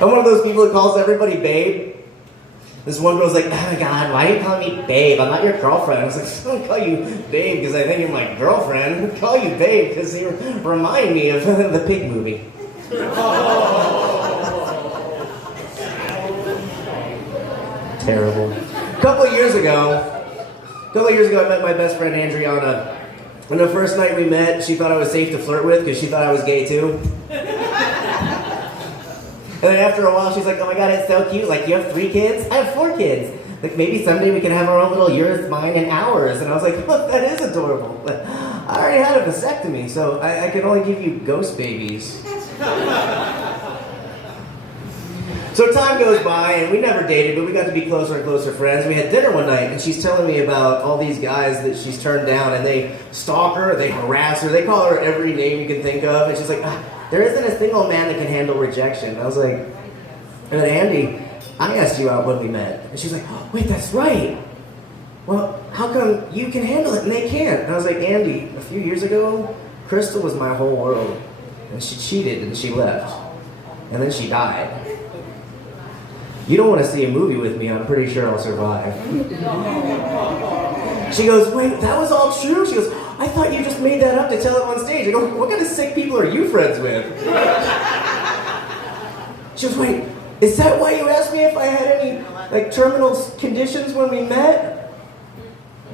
I'm one of those people who calls everybody babe. This one girl's like, oh my god, why are you calling me babe? I'm not your girlfriend. I was like, I don't call you babe because I think you're my girlfriend. I call you babe because you remind me of the Pig movie. Terrible. A couple of years ago, I met my best friend Andriana. And the first night we met, she thought I was safe to flirt with because she thought I was gay too. And then after a while, she's like, oh my god, it's so cute. Like, you have 3 kids? I have 4 kids. Like, maybe someday we can have our own little yours, mine, and ours. And I was like, look, that is adorable. But I already had a vasectomy, so I can only give you ghost babies. So time goes by, and we never dated, but we got to be closer and closer friends. We had dinner one night, and she's telling me about all these guys that she's turned down, and they stalk her, they harass her, they call her every name you can think of, and she's like, there isn't a single man that can handle rejection. And I was like, and then Andy, I asked you out when we met. And she's like, oh, wait, that's right. Well, how come you can handle it and they can't? And I was like, Andy, a few years ago, Crystal was my whole world. And she cheated and she left. And then she died. You don't want to see a movie with me, I'm pretty sure I'll survive. She goes, wait, that was all true? She goes, I thought you just made that up to tell it on stage. I go, what kind of sick people are you friends with? She goes, wait, is that why you asked me if I had any, like, terminal conditions when we met?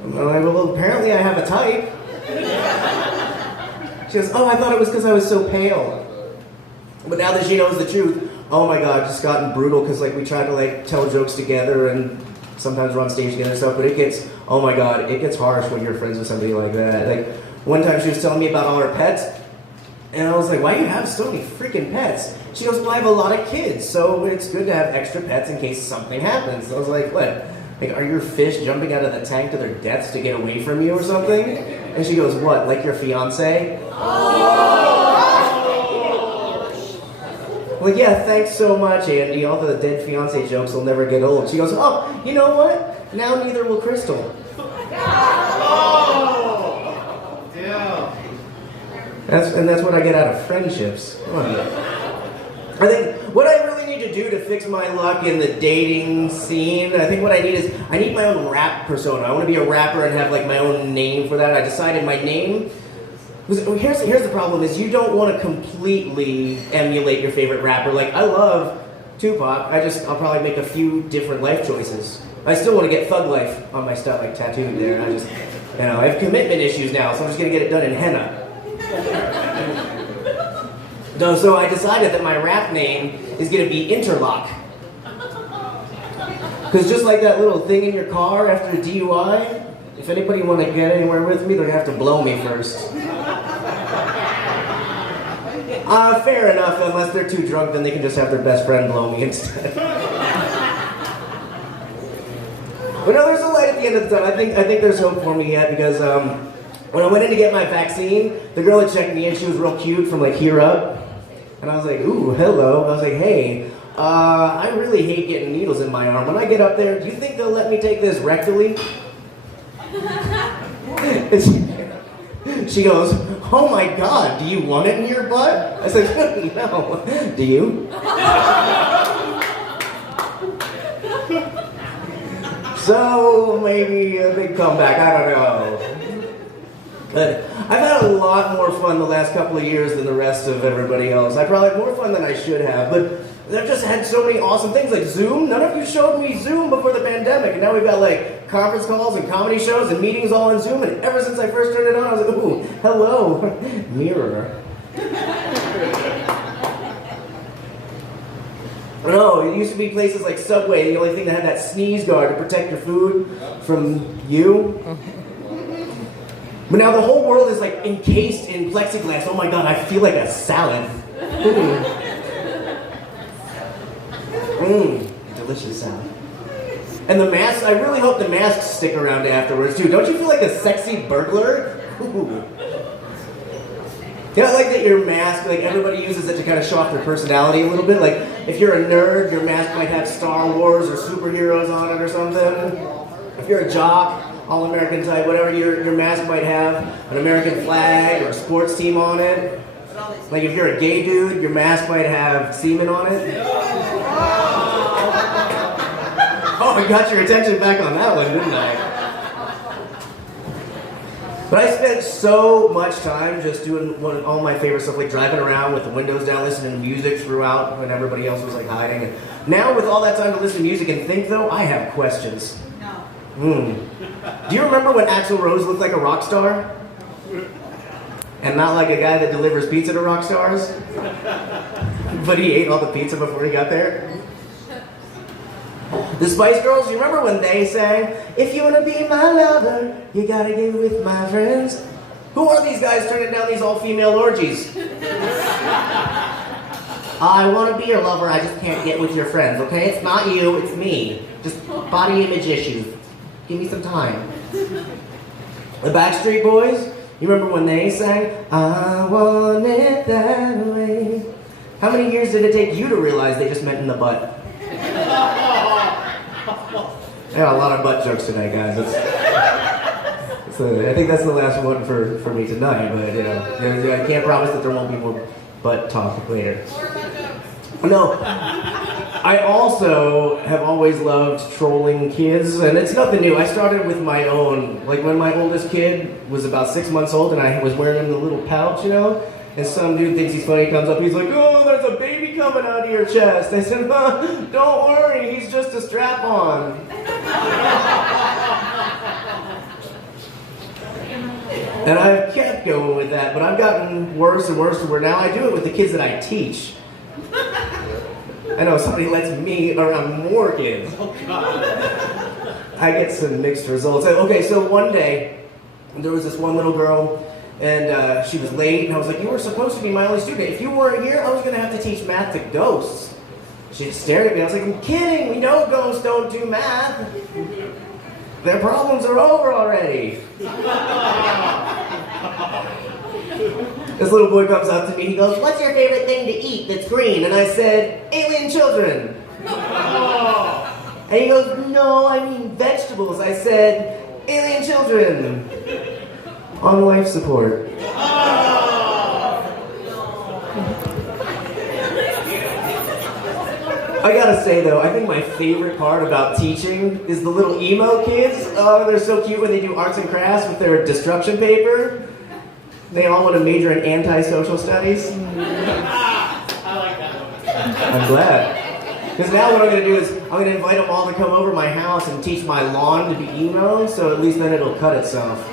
I'm like, well, apparently I have a type. She goes, oh, I thought it was because I was so pale. But now that she knows the truth, oh my god, it's gotten brutal because, like, we try to, like, tell jokes together and sometimes we're on stage together and stuff, but it gets, oh my god, it gets harsh when you're friends with somebody like that. Like, one time she was telling me about all her pets, and I was like, why do you have so many freaking pets? She goes, well, I have a lot of kids, so it's good to have extra pets in case something happens. I was like, what? Like, are your fish jumping out of the tank to their deaths to get away from you or something? And she goes, what, like your fiance? Like, yeah, thanks so much, Andy. All the dead fiance jokes will never get old. She goes, oh, you know what? Now neither will Crystal. Oh! Yeah. That's what I get out of friendships. I think what I really need to do to fix my luck in the dating scene, I think what I need is, I need my own rap persona. I want to be a rapper and have, like, my own name for that. I decided my name... Here's the problem is you don't want to completely emulate your favorite rapper. Like, I love Tupac, I'll probably make a few different life choices. I still want to get Thug Life on my stuff, like, tattooed there. I have commitment issues now, so I'm just going to get it done in henna. No, so I decided that my rap name is going to be Interlock. Because just like that little thing in your car after a DUI, if anybody want to get anywhere with me, they're going to have to blow me first. Fair enough, unless they're too drunk, then they can just have their best friend blow me instead. But no, there's a light at the end of the tunnel. I think there's hope for me yet, because when I went in to get my vaccine, the girl had checked me in, she was real cute from, like, here up. And I was like, ooh, hello. I was like, hey, I really hate getting needles in my arm. When I get up there, do you think they'll let me take this rectally? She goes, oh my god, do you want it in your butt? I said, no. Do you? So, maybe a big comeback, I don't know. But I've had a lot more fun the last couple of years than the rest of everybody else. I probably had more fun than I should have, but I've just had so many awesome things, like Zoom. None of you showed me Zoom before the pandemic, and now we've got, like, conference calls and comedy shows and meetings all on Zoom, and ever since I first turned it on, I was like, ooh, hello, mirror. No, it used to be places like Subway, the only thing that had that sneeze guard to protect your food from you. But now the whole world is, like, encased in plexiglass. Oh my god, I feel like a salad. Delicious salad. And the masks, I really hope the masks stick around afterwards too. Don't you feel like a sexy burglar? Ooh. Yeah, I like that your mask, like, everybody uses it to kind of show off their personality a little bit. Like, if you're a nerd, your mask might have Star Wars or superheroes on it or something. If you're a jock, all-American type, whatever, your mask might have an American flag or a sports team on it. Like, if you're a gay dude, your mask might have semen on it. Oh, I got your attention back on that one, didn't I? But I spent so much time just doing all my favorite stuff, like driving around with the windows down, listening to music throughout when everybody else was like hiding. And now with all that time to listen to music and think, though, I have questions. Do you remember when Axl Rose looked like a rock star? And not like a guy that delivers pizza to rock stars? But he ate all the pizza before he got there? The Spice Girls, you remember when they sang, "If you wanna be my lover, you gotta get with my friends"? Who are these guys turning down these all-female orgies? I wanna be your lover, I just can't get with your friends, okay? It's not you, it's me. Just body image issues. Give me some time. The Backstreet Boys, you remember when they sang, "I want it that way"? How many years did it take you to realize they just meant in the butt? Yeah, a lot of butt jokes tonight, guys. I think that's the last one for me tonight, but you know, I can't promise that there won't be more butt talk later. No, I also have always loved trolling kids, and it's nothing new. I started with my own, like when my oldest kid was about 6 months old and I was wearing him the little pouch, you know, and some dude thinks he's funny, comes up, he's like, "Oh, there's a baby coming out of your chest." I said, "Don't worry, he's just a strap-on." And I've kept going with that, but I've gotten worse and worse to where now I do it with the kids that I teach. I know somebody lets me around more kids. I get some mixed results. Okay, so one day, there was this one little girl, and she was late, and I was like, "You were supposed to be my only student. If you weren't here, I was going to have to teach math to ghosts." She stared at me, I was like, "I'm kidding, we know ghosts don't do math. Their problems are over already." This little boy comes up to me, he goes, "What's your favorite thing to eat that's green?" And I said, "Alien children." And he goes, "No, I mean vegetables." I said, "Alien children on life support." I gotta say though, I think my favorite part about teaching is the little emo kids. Oh, they're so cute when they do arts and crafts with their destruction paper. They all want to major in anti-social studies. I like that one. I'm glad. Because now what I'm going to do is, I'm going to invite them all to come over my house and teach my lawn to be emo, so at least then it'll cut itself.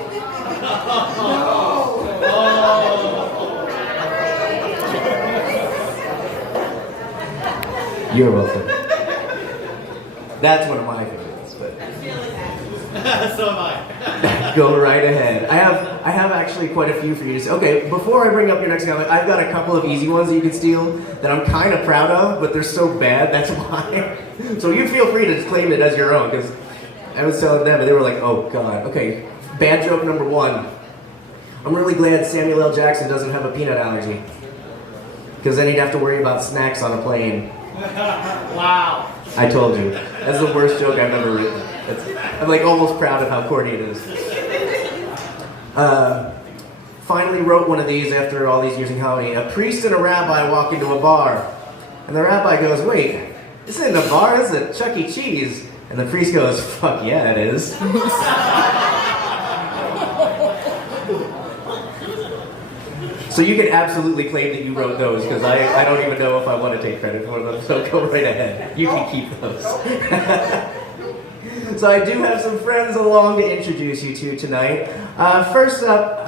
You're welcome. That's one of my favorites, but So am I. go right ahead. I have actually quite a few for you to say. Okay, before I bring up your next comment, I've got a couple of easy ones that you can steal that I'm kind of proud of, but they're so bad, that's why. So you feel free to claim it as your own, because I was telling them and they were like, "Oh God." Okay, bad joke number one. I'm really glad Samuel L. Jackson doesn't have a peanut allergy, because then he'd have to worry about snacks on a plane. Wow. I told you. That's the worst joke I've ever written. I'm like almost proud of how corny it is. Finally wrote one of these after all these years in comedy. A priest and a rabbi walk into a bar. And the rabbi goes, "Wait, this isn't a bar, this is a Chuck E. Cheese." And the priest goes, "Fuck yeah, it is." So you can absolutely claim that you wrote those, because I don't even know if I want to take credit for them, so go right ahead. You can keep those. So I do have some friends along to introduce you to tonight. First up,